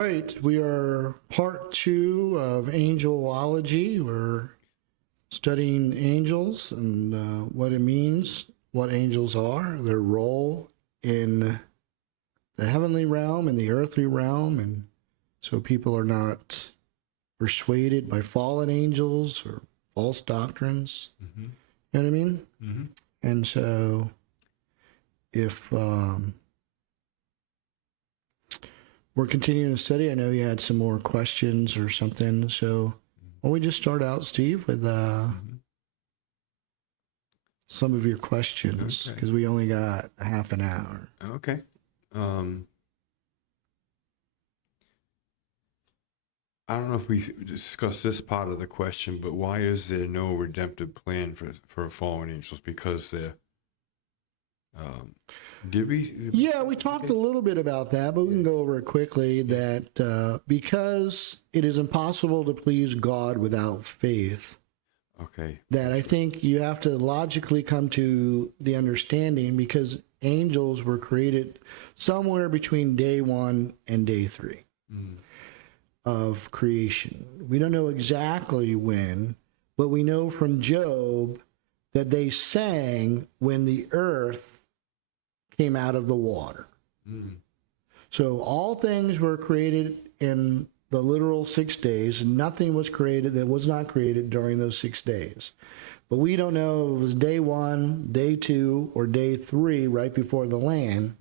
Right, we are part two of Angelology. We're studying angels and what it means, what angels are, their role in the heavenly realm and the earthly realm, and so people are not persuaded by fallen angels or false doctrines. Mm-hmm. You know what I mean? Mm-hmm. And so, if we're continuing to study, I know you had some more questions or something. So, why don't we just start out, Steve, with some of your questions, because we only got half an hour. Okay. I don't know if we discussed this part of the question, but why is there no redemptive plan for fallen angels? Because they're did we? Yeah, we talked a little bit about that, but we can go over it quickly. That because it is impossible to please God without faith. Okay. That I think you have to logically come to the understanding, because angels were created somewhere between day 1 and day 3 of creation. We don't know exactly when, but we know from Job that they sang when the earth came out of the water. So all things were created in the literal 6 days, and nothing was created that was not created during those 6 days. But we don't know if it was day 1, day 2, or day 3, right before the land,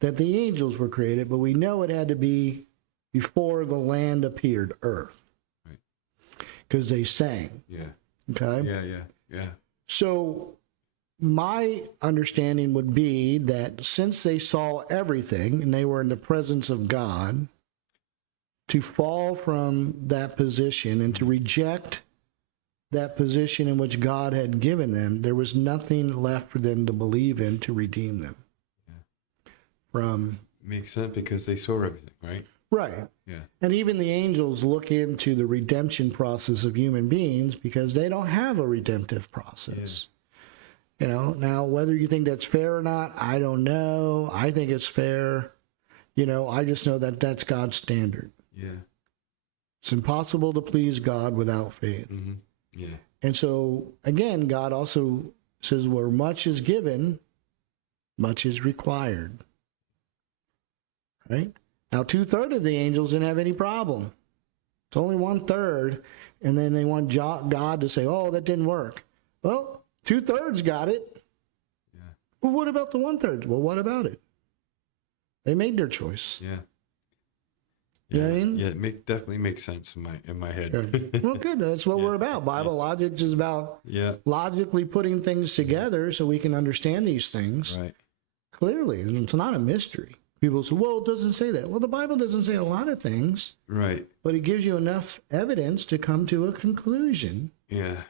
that the angels were created, but we know it had to be before the land appeared, earth. Right. Because they sang. Yeah. Okay? Yeah. So my understanding would be that since they saw everything and they were in the presence of God, to fall from that position and to reject that position in which God had given them, there was nothing left for them to believe in to redeem them. From Makes sense, because they saw everything, right? Right. Yeah. And even the angels look into the redemption process of human beings because they don't have a redemptive process. You know, now whether you think that's fair or not, I don't know. I think it's fair. You know, I just know that that's God's standard. Yeah. It's impossible to please God without faith. Yeah. And so, again, God also says where much is given, much is required. Right? Now, 2/3 of the angels didn't have any problem. It's only 1/3, and then they want God to say, oh, that didn't work. Well, 2/3 got it. Yeah. Well, what about the 1/3? Well, what about it? They made their choice. Yeah. You know what I mean? Yeah, it definitely makes sense in my head. Yeah. Well, good. That's what we're about. Bible logic is about logically putting things together so we can understand these things clearly. And it's not a mystery. People say, well, it doesn't say that. Well, the Bible doesn't say a lot of things. Right. But it gives you enough evidence to come to a conclusion of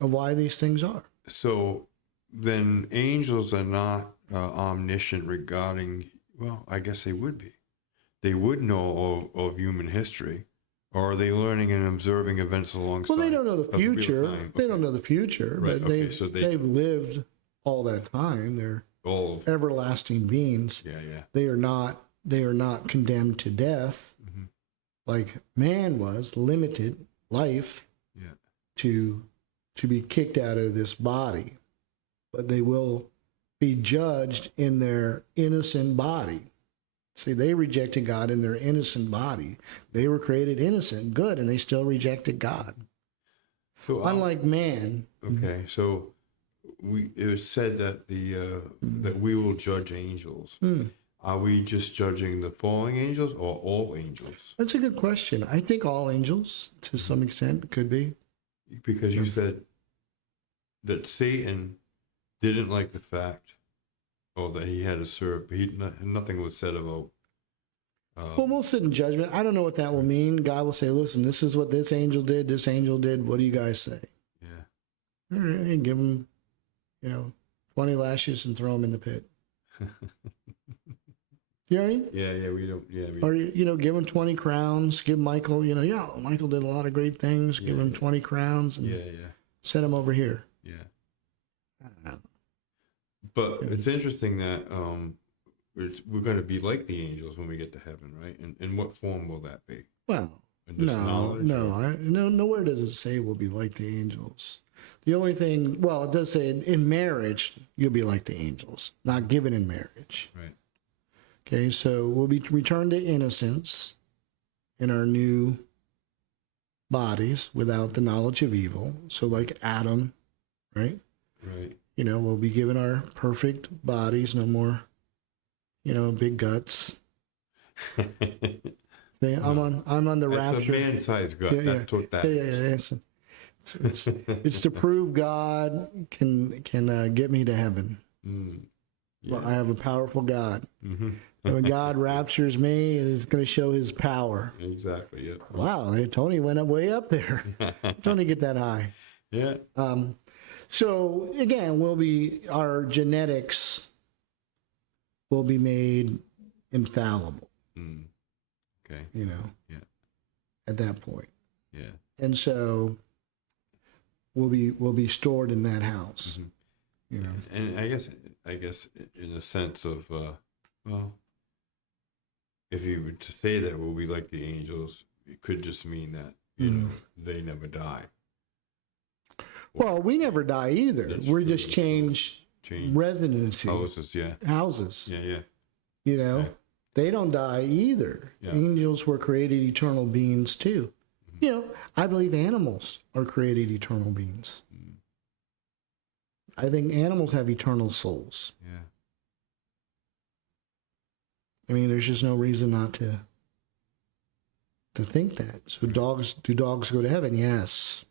why these things are. So then angels are not omniscient regarding, well, I guess they would be. They would know of human history, or are they learning and observing events alongside? Well, they don't know the future. They don't know the future, but they've lived all that time. They're everlasting beings. They are not condemned to death like man was, limited life to be kicked out of this body. But they will be judged in their innocent body. See, they rejected God in their innocent body. They were created innocent, good, and they still rejected God. So unlike man. Okay, so it was said that that we will judge angels. Are we just judging the falling angels or all angels? That's a good question. I think all angels, to some extent, could be. Because you said that Satan didn't like the fact, that he had to serve. Nothing was said about. Well, we'll sit in judgment. I don't know what that will mean. God will say, listen, this is what this angel did, this angel did. What do you guys say? Yeah. All right, give them, 20 lashes and throw them in the pit. You know what I mean? Yeah, we don't. Yeah, or give him 20 crowns. Give Michael, Michael did a lot of great things. Give him 20 crowns and set him over here. Yeah. But it's interesting that we're going to be like the angels when we get to heaven, right? And what form will that be? Well, And just no, knowledge, no, or- nowhere does it say we'll be like the angels. The only thing, well, it does say in marriage you'll be like the angels, not given in marriage. Right. Okay, so we'll be returned to innocence in our new bodies without the knowledge of evil. So like Adam, right? Right. You know, we'll be given our perfect bodies, no more, you know, big guts. See, I'm on the That's rapture. a man-sized gut. Yeah, That's what that Yeah, is. it's to prove God can get me to heaven. Yeah. Well, I have a powerful God. Mm-hmm. And when God raptures me, it's going to show His power. Exactly. Yeah. Wow, Tony went up way up there. Tony get that high. Yeah. So again, our genetics will be made infallible. Okay. You know. Yeah. At that point. Yeah. And so we'll be stored in that house. Mm-hmm. You know. And I guess in the sense of well, if you were to say that we'll be like the angels, it could just mean that you know they never die. Well, we never die either. That's We're true. just change residency. Houses, yeah. Houses. Yeah. You know, Yeah. they don't die either. Yeah. Angels were created eternal beings too. You know, I believe animals are created eternal beings. I think animals have eternal souls. Yeah. I mean, there's just no reason not to think that. So do dogs go to heaven? Yes.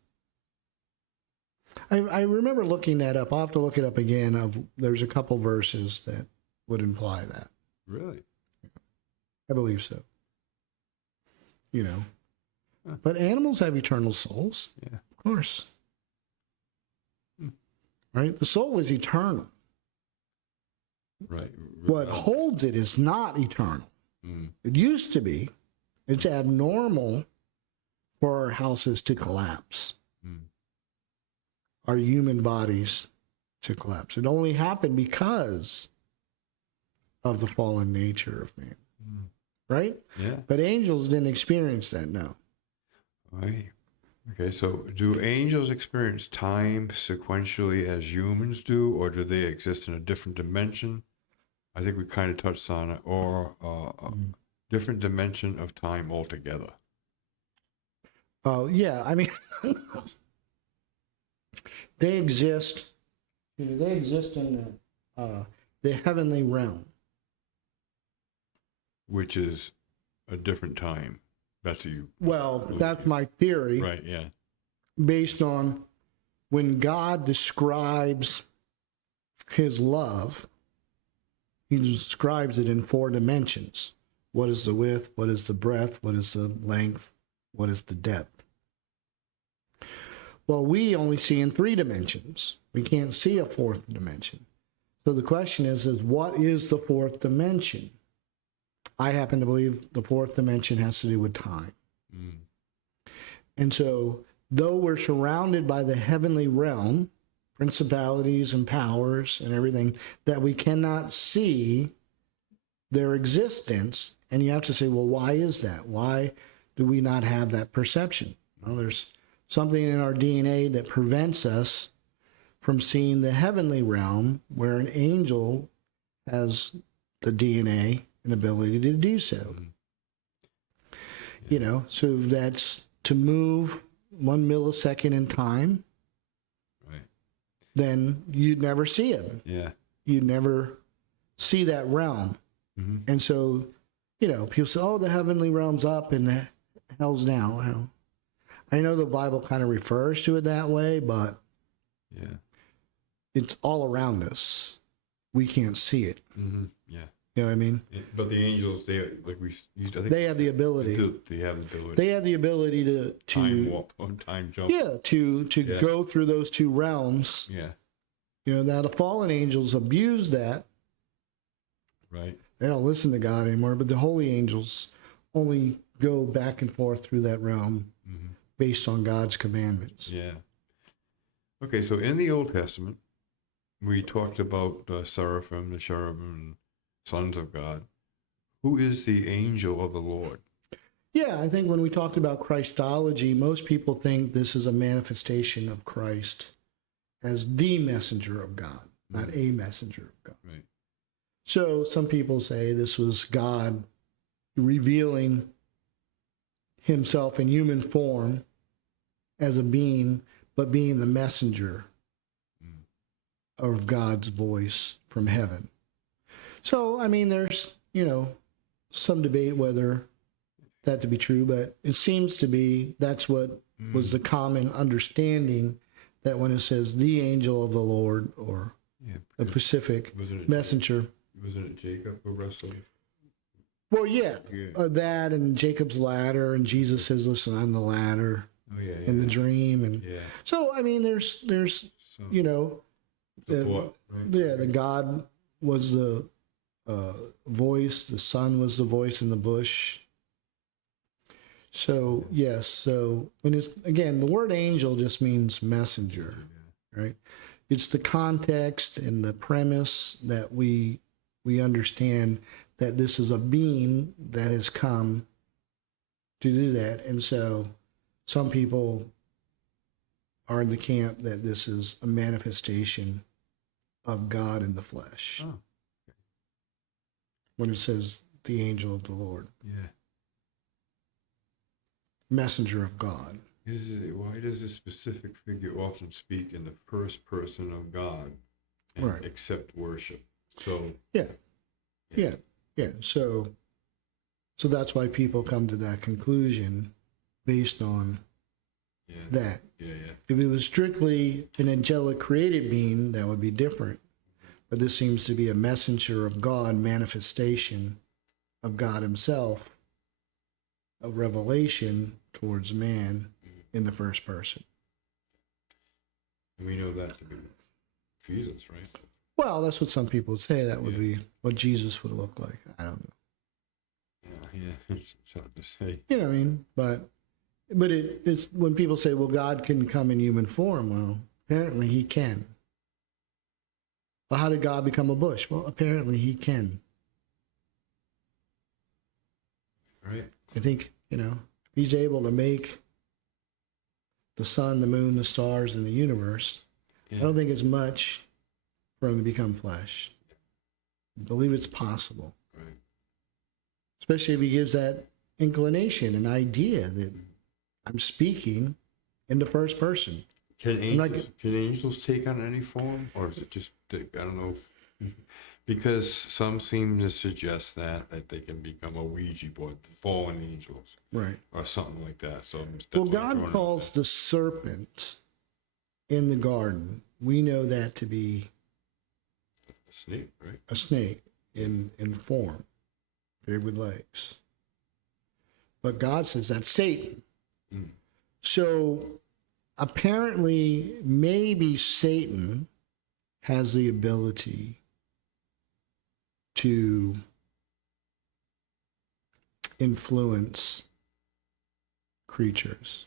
I remember looking that up. I'll have to look it up again. There's a couple verses that would imply that. Really? I believe so. You know. Huh. But animals have eternal souls. Yeah. Of course. Right? The soul is eternal. Right. What holds it is not eternal. It used to be. It's abnormal for our houses to collapse. Our human bodies to collapse. It only happened because of the fallen nature of man. Right? Yeah. But angels didn't experience that, no. Right. Okay, so do angels experience time sequentially as humans do, or do they exist in a different dimension? I think we kind of touched on it, or a different dimension of time altogether. Oh, yeah. I mean, they exist. They exist in the heavenly realm, Which is a different time. That's what you. Well, that's my theory. Right. Yeah. Based on when God describes His love, He describes it in 4 dimensions. What is the width? What is the breadth? What is the length? What is the depth? Well, we only see in 3 dimensions. We can't see a 4th dimension. So the question is what is the 4th dimension? I happen to believe the 4th dimension has to do with time. And so, though we're surrounded by the heavenly realm, principalities and powers and everything, that we cannot see their existence, and you have to say, well, why is that? Why do we not have that perception? Well, there's something in our DNA that prevents us from seeing the heavenly realm, where an angel has the DNA and ability to do so. You know, so that's to move 1 millisecond in time, Right. then you'd never see him. Yeah. You'd never see that realm. And so, you know, people say, oh, the heavenly realm's up and the hell's down. Well, I know the Bible kind of refers to it that way, but Yeah. it's all around us. We can't see it. Yeah. You know what I mean? But the angels, they like we. I think They have the ability. They have the ability. They have the ability to time warp or time jump. yeah, to Yeah. go through those 2 realms. Yeah. You know, now the fallen angels abuse that. Right. They don't listen to God anymore, but the holy angels only go back and forth through that realm based on God's commandments. Yeah. Okay, so in the Old Testament, we talked about seraphim, the cherubim, sons of God. Who is the angel of the Lord? Yeah, I think when we talked about Christology, most people think this is a manifestation of Christ as the messenger of God, not a messenger of God. Right. So some people say this was God revealing himself in human form as a being, but being the messenger of God's voice from heaven. So, I mean, there's, some debate whether that to be true, but it seems to be that's what was the common understanding, that when it says the angel of the Lord or the Pacific messenger. Wasn't it Jacob who wrestled? Well, yeah. That and Jacob's ladder, and Jesus says, "Listen, I'm the ladder." In the dream, and so I mean, there's the God was the voice, the Son was the voice in the bush. So yes, so when it's again, the word angel just means messenger, right? It's the context and the premise that we understand that this is a being that has come to do that. And so some people are in the camp that this is a manifestation of God in the flesh. Oh. When it says the angel of the Lord. Yeah. Messenger of God. Why does this specific figure often speak in the first person of God and accept worship? So Yeah. So that's why people come to that conclusion based on that. If it was strictly an angelic created being, that would be different. But this seems to be a messenger of God, manifestation of God himself, a revelation towards man in the first person. And we know that to be Jesus, right? Well, that's what some people would say. That would be what Jesus would look like. I don't know. Yeah, it's hard to say. You know what I mean? But it's when people say, well, God can come in human form. Well, apparently he can. Well, how did God become a bush? Well, apparently he can. Right. I think, he's able to make the sun, the moon, the stars, and the universe. I don't think it's much for him to become flesh. I believe it's possible. Right. Especially if he gives that inclination, an idea that I'm speaking in the first person. Can angels take on any form, or is it just, I don't know, because some seem to suggest that they can become a Ouija board, fallen angels, right, or something like that. So well, God calls the serpent in the garden. We know that to be a snake, right? A snake in form, paired with legs. But God says that's Satan. So apparently, maybe Satan has the ability to influence creatures.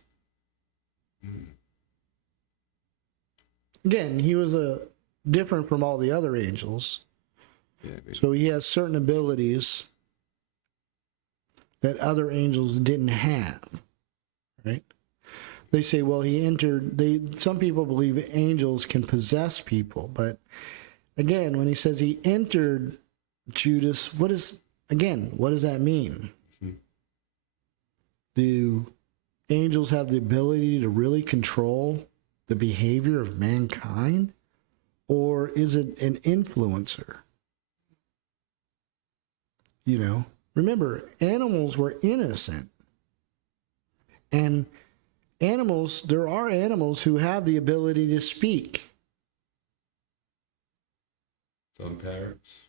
Again, he was different from all the other angels. So he has certain abilities that other angels didn't have, right? They say, well, some people believe angels can possess people, but again, when he says he entered Judas, what does that mean? Do angels have the ability to really control the behavior of mankind? Or is it an influencer? Remember, animals were innocent. And there are animals who have the ability to speak. Some parrots.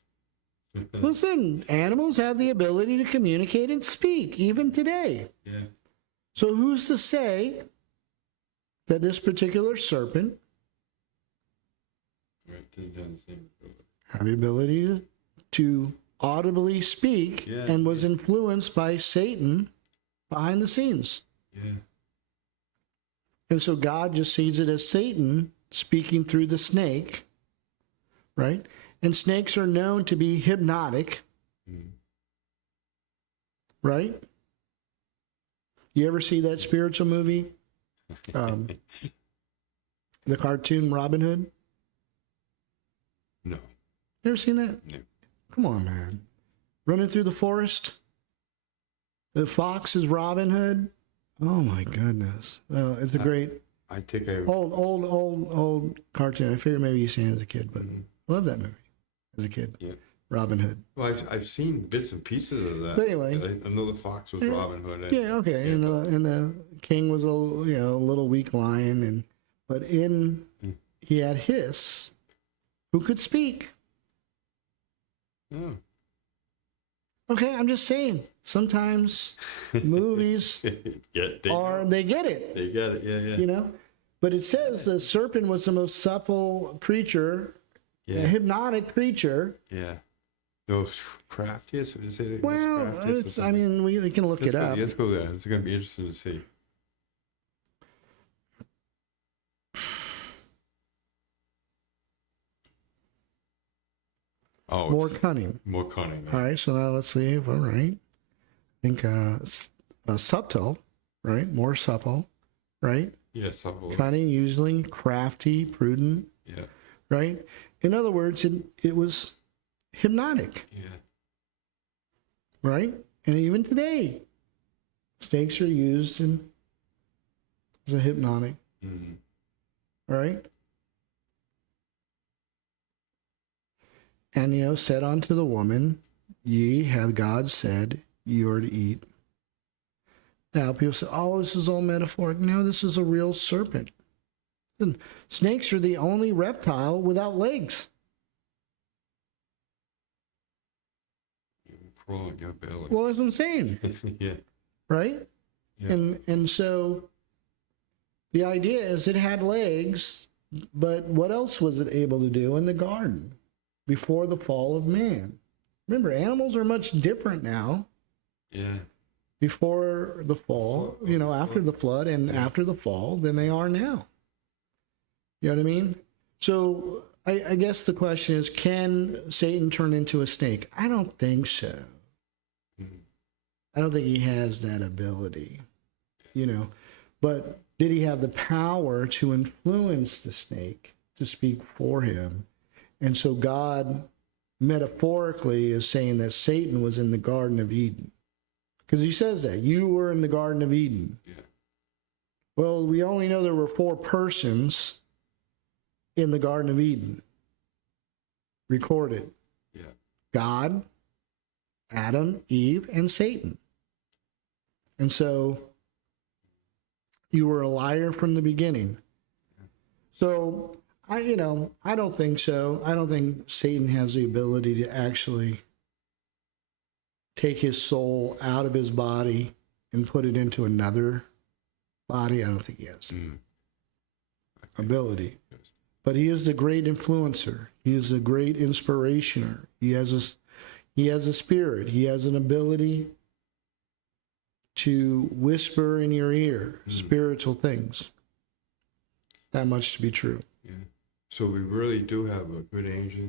Listen, animals have the ability to communicate and speak, even today. Yeah. So who's to say that this particular serpent had the ability to audibly speak and was influenced by Satan behind the scenes? Yeah. And so God just sees it as Satan speaking through the snake, right? And snakes are known to be hypnotic, right? You ever see that spiritual movie? The cartoon Robin Hood? No. You ever seen that? No. Come on, man. Running through the forest. The fox is Robin Hood. Oh my goodness. It's a great I think I old cartoon. I figured maybe you seen it as a kid, but I love that movie as a kid. Yeah. Robin Hood. Well, I've seen bits and pieces of that. But anyway, I know the fox was Robin Hood. Yeah, okay. And the king was a little weak lion, but he had Hiss, who could speak. Oh. Okay, I'm just saying. Sometimes movies they get it. They get it. They get it. Yeah. You know, but it says the serpent was the most supple creature, a hypnotic creature. Yeah. No, craftiest. Did you say that Well, craftiest I mean, we can look it up. Let's go there. It's going to be interesting to see. Oh, More cunning. More cunning. All right, so now let's see. All right. I think subtle, right? More supple, right? Yeah, supple. Cunning, usually crafty, prudent. Yeah. Right? In other words, it was hypnotic. Yeah. Right? And even today, snakes are used as a hypnotic. Mm-hmm. Right? And said unto the woman, ye have God said, you are to eat. Now people say, oh, this is all metaphoric. No, this is a real serpent. And snakes are the only reptile without legs. Crawl on your belly. Well, that's what I'm saying. Yeah. Right? Yeah. And so the idea is it had legs, but what else was it able to do in the garden before the fall of man? Remember, animals are much different now. Yeah. Before the fall, after the flood and after the fall than they are now. You know what I mean? So I guess the question is, can Satan turn into a snake? I don't think so. Mm-hmm. I don't think he has that ability, But did he have the power to influence the snake to speak for him? And so God, metaphorically, is saying that Satan was in the Garden of Eden. Because he says that. You were in the Garden of Eden. Yeah. Well, we only know there were 4 persons in the Garden of Eden. Recorded. Yeah. God, Adam, Eve, and Satan. And so you were a liar from the beginning. So I don't think so. I don't think Satan has the ability to actually take his soul out of his body and put it into another body. I don't think he has ability. Yes. But he is the great influencer. He is a great inspirationer. He has a spirit. He has an ability to whisper in your ear spiritual things. That much to be true. Yeah. So we really do have a good angel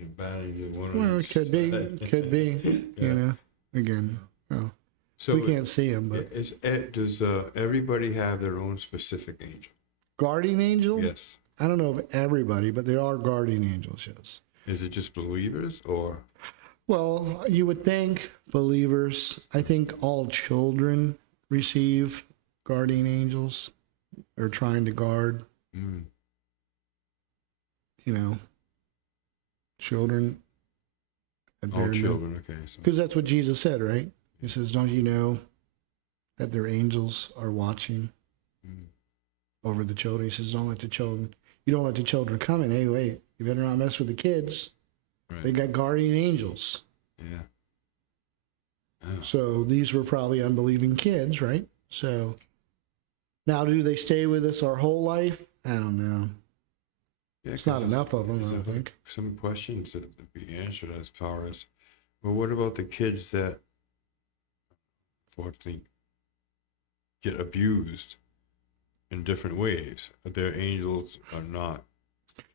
and a bad angel. Well, it could be. Could be. Yeah. Again. Well, So we can't see him, but does everybody have their own specific angel? guardian angel? Yes. I don't know if everybody, but there are guardian angels, yes. Is it just believers or? Well, you would think believers. I think all children receive guardian angels. They're trying to guard, children. All children, okay. Because that's what Jesus said, right? He says, don't you know that their angels are watching over the children? He says, you don't let the children come in. Hey, wait, you better not mess with the kids. Right. They got guardian angels. Yeah. Oh. So these were probably unbelieving kids, right? So now do they stay with us our whole life? I don't know. Yeah, it's not enough of them, I don't think. Some questions that be answered as far as, well, what about the kids that unfortunately get abused in different ways? Their angels are not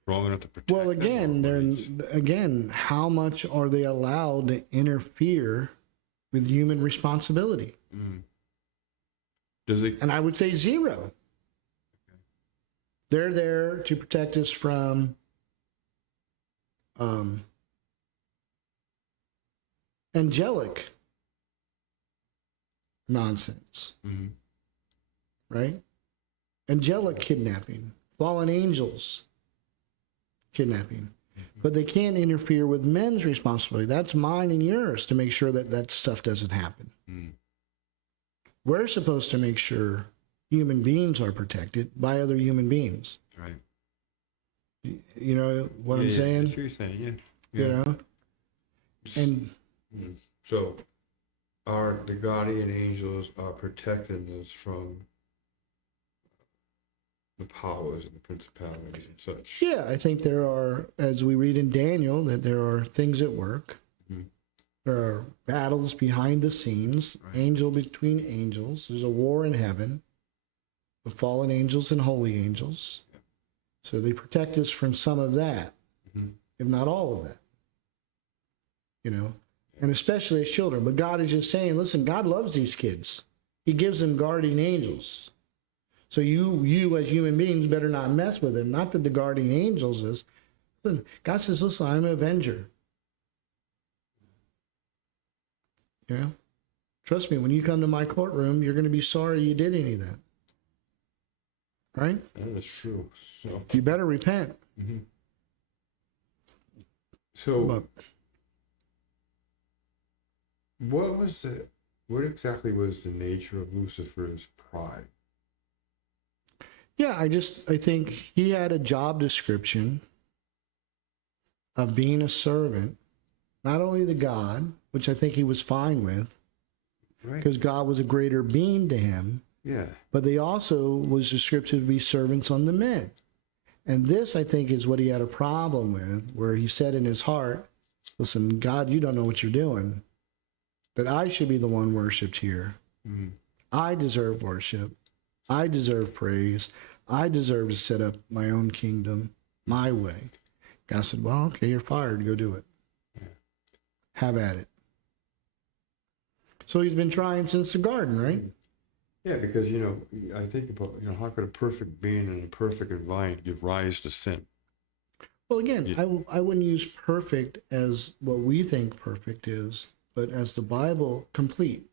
strong enough to protect Well, them, again, how much are they allowed to interfere with human responsibility? Does it? And I would say zero. They're there to protect us from angelic nonsense, right? Angelic kidnapping, fallen angels kidnapping. But they can't interfere with men's responsibility. That's mine and yours to make sure that that stuff doesn't happen. We're supposed to make sure human beings are protected by other human beings. Right. You know what I'm saying? That's what you're saying, You know? And so the guardian angels are protecting us from the powers and the principalities and such. yeah, I think there are, as we read in Daniel, that there are things at work. There are battles behind the scenes, angel between angels. There's a war in heaven of fallen angels and holy angels. So they protect us from some of that, if not all of that. You know, and especially as children. But God is just saying, listen, God loves these kids. He gives them guardian angels. So you as human beings better not mess with them. Not that the guardian angels is. God says, listen, I'm an avenger. You know? Trust me, when you come to my courtroom, you're going to be sorry you did any of that. Right? That is true. So you better repent. So what exactly was the nature of Lucifer's pride? Yeah, I think he had a job description of being a servant, not only to God, which I think he was fine with, because God was a greater being to him, but they also was described to be servants unto men. And this, I think, is what he had a problem with, where he said in his heart, listen, God, you don't know what you're doing, that I should be the one worshipped here. I deserve worship. I deserve praise. I deserve to set up my own kingdom my way. God said, well, okay, you're fired. Go do it. Have at it. So he's been trying since the garden, right? Yeah, because, I think about, how could a perfect being and a perfect environment give rise to sin? Well, again, I wouldn't use perfect as what we think perfect is, but as the Bible complete.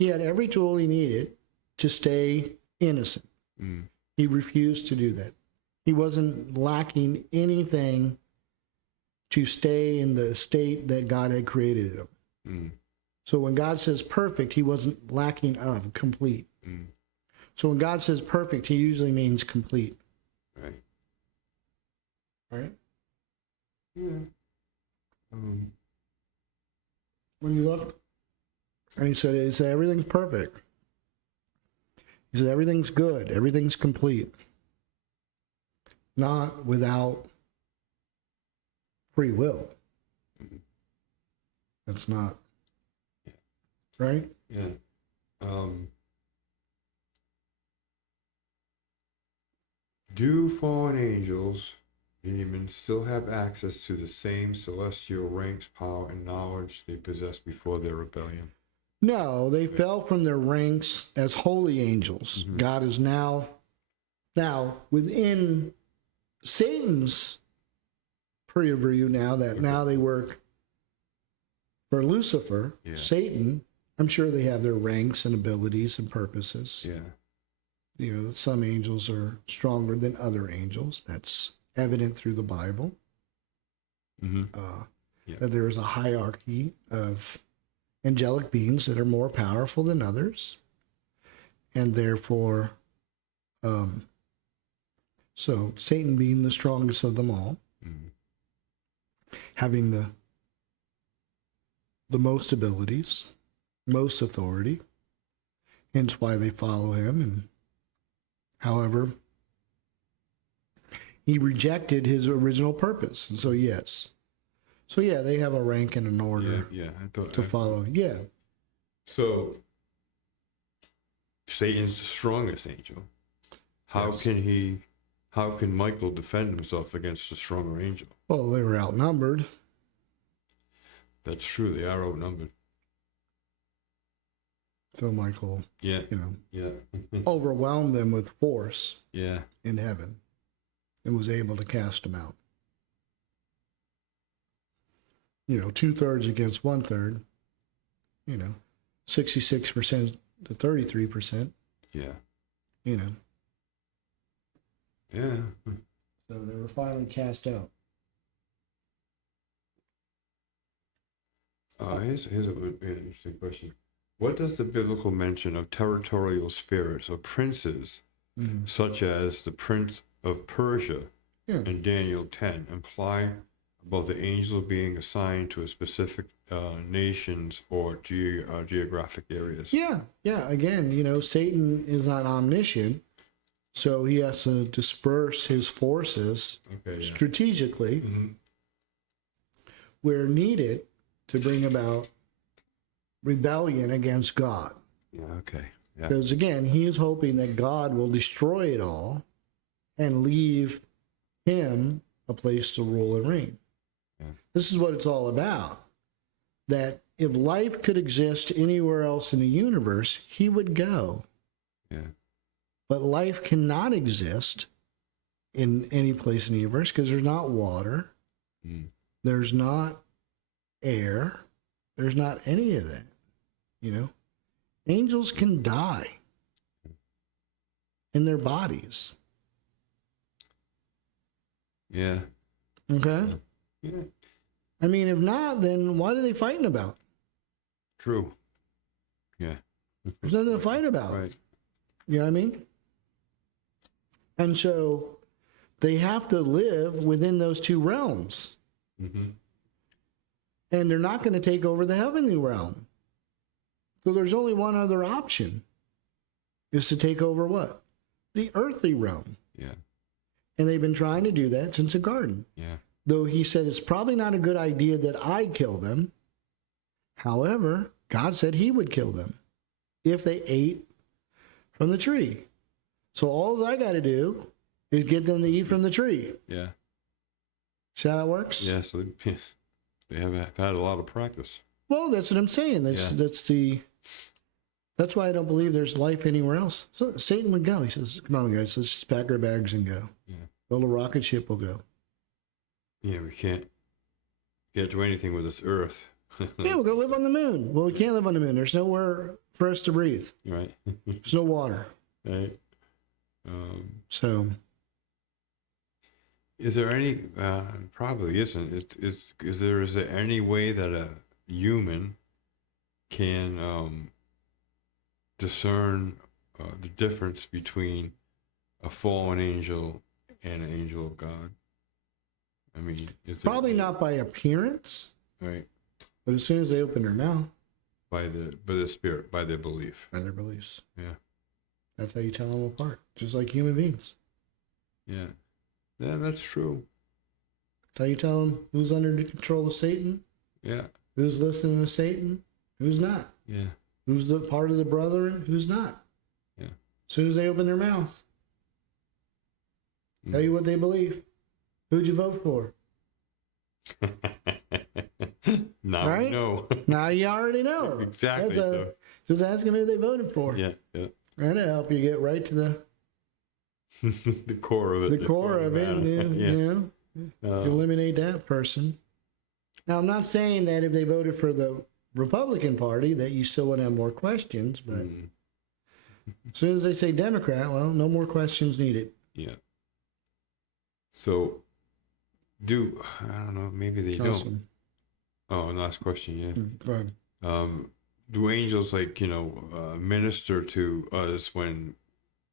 He had every tool he needed to stay innocent. He refused to do that. He wasn't lacking anything to stay in the state that God had created him. So when God says perfect, he wasn't lacking of complete. So when God says perfect, he usually means complete. Right? Yeah. When you look, and he said everything's perfect. He said everything's good, everything's complete. Not without free will. That's not. Right? Yeah. Do fallen angels, demons, still have access to the same celestial ranks, power, and knowledge they possessed before their rebellion? No, they fell from their ranks as holy angels. God is now within Satan's purview now they work for Lucifer, Satan. I'm sure they have their ranks and abilities and purposes. Some angels are stronger than other angels. That's evident through the Bible. That there is a hierarchy of angelic beings that are more powerful than others. And therefore, so Satan being the strongest of them all, having the most abilities, most authority, hence why they follow him. And however, he rejected his original purpose. And so, yes. So, yeah, they have a rank and an order to follow. Yeah. So, Satan's the strongest angel. How how can Michael defend himself against a stronger angel? Well, they were outnumbered. That's true. They are outnumbered. So Michael, Yeah. yeah, Yeah. overwhelmed them with force Yeah. in heaven and was able to cast them out. 2/3 against 1/3, 66% to 33%, Yeah. Yeah. Hmm. So they were finally cast out. Here's an interesting question. What does the biblical mention of territorial spirits or princes, such as the Prince of Persia in Daniel 10, imply about the angel being assigned to a specific nations or geographic areas? Yeah. Again, Satan is not omniscient, so he has to disperse his forces strategically where needed to bring about rebellion against God. Yeah, okay. Yeah. Because again, he is hoping that God will destroy it all and leave him a place to rule and reign. Yeah. This is what it's all about. That if life could exist anywhere else in the universe, he would go. Yeah. But life cannot exist in any place in the universe because there's not water, there's not air, there's not any of that. Angels can die in their bodies. Yeah. Okay? Yeah. I mean, if not, then what are they fighting about? True. Yeah. There's nothing to fight about. Right. You know what I mean? And so they have to live within those two realms. Mm-hmm. And they're not going to take over the heavenly realm. So there's only one other option, is to take over what? The earthly realm. Yeah. And they've been trying to do that since the garden. Yeah. Though he said it's probably not a good idea that I kill them. However, God said he would kill them if they ate from the tree. So all I got to do is get them to eat from the tree. Yeah. See how that works? Yeah, so they have had a lot of practice. Well, that's what I'm saying. That's why I don't believe there's life anywhere else. So Satan would go. He says, "Come on, guys, let's just pack our bags and go. Yeah. Build a rocket ship, we'll go." Yeah, we can't do anything with this earth. Yeah, we'll go live on the moon. Well, we can't live on the moon. There's nowhere for us to breathe. Right. There's no water. Right. So, is there any? Probably isn't. Is there any way that a human can discern the difference between a fallen angel and an angel of God? I mean, probably not by appearance, right? But as soon as they open their mouth, by the spirit, by their belief, by their beliefs. Yeah. That's how you tell them apart, just like human beings. Yeah. Yeah, that's true. That's how you tell them who's under the control of Satan. Yeah. Who's listening to Satan, who's not. Yeah. Who's the part of the brethren, who's not. Yeah. As soon as they open their mouth, tell you what they believe. Who'd you vote for? Now right? we know. Now you already know. Exactly. Just ask them who they voted for. Yeah. Yeah. That'll help you get right to the core of it. The core of it. Yeah. Eliminate that person. Now, I'm not saying that if they voted for the Republican Party that you still would have more questions, but as soon as they say Democrat, well, no more questions needed. Yeah. So, I don't know, maybe they don't. Oh, last question, yeah. Go ahead. Do angels, minister to us when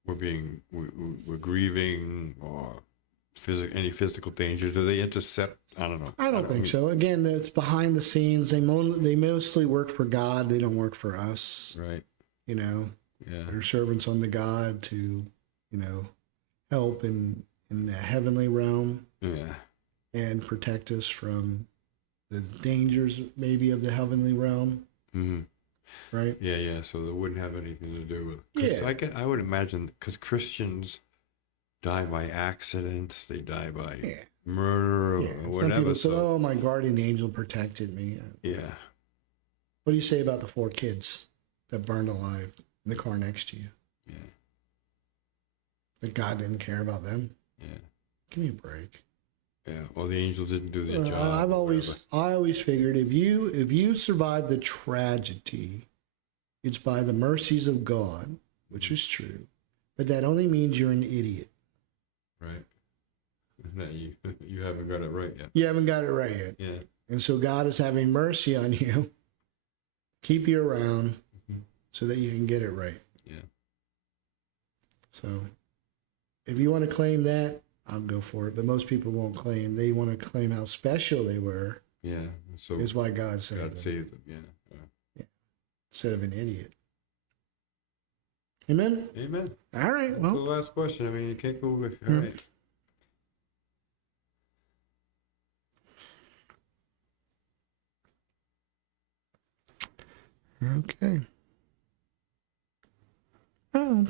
we're grieving or any physical danger? Do they intercept? I don't know. I don't think so. Again, it's behind the scenes. They mostly work for God. They don't work for us. Right. Yeah. They're servants unto God to, help in the heavenly realm. Yeah. And protect us from the dangers maybe of the heavenly realm. Mm-hmm. Right? Yeah. So they wouldn't have anything to do with. Yeah. I would imagine because Christians die by accidents. They die by Yeah. murder or Yeah. Some whatever. people say, So "Oh, my guardian angel protected me." yeah, What do you say about the 4 kids that burned alive in the car next to you? yeah, That God didn't care about them? yeah, Give me a break. yeah. Well, the angels didn't do their job. I or whatever. always figured if you survive the tragedy, it's by the mercies of God, which is true, but that only means you're an idiot. Right. No, you haven't got it right yet. You haven't got it right yet. Yeah. And so God is having mercy on you, keep you around so that you can get it right. Yeah. So if you want to claim that, I'll go for it. But most people won't claim. They want to claim how special they were. Yeah. So Is why God saved God them saved them. Yeah. instead of an idiot. Amen? Amen. All right. That's the Well, last question. I mean, you can't go with. All right. okay. Well, hopefully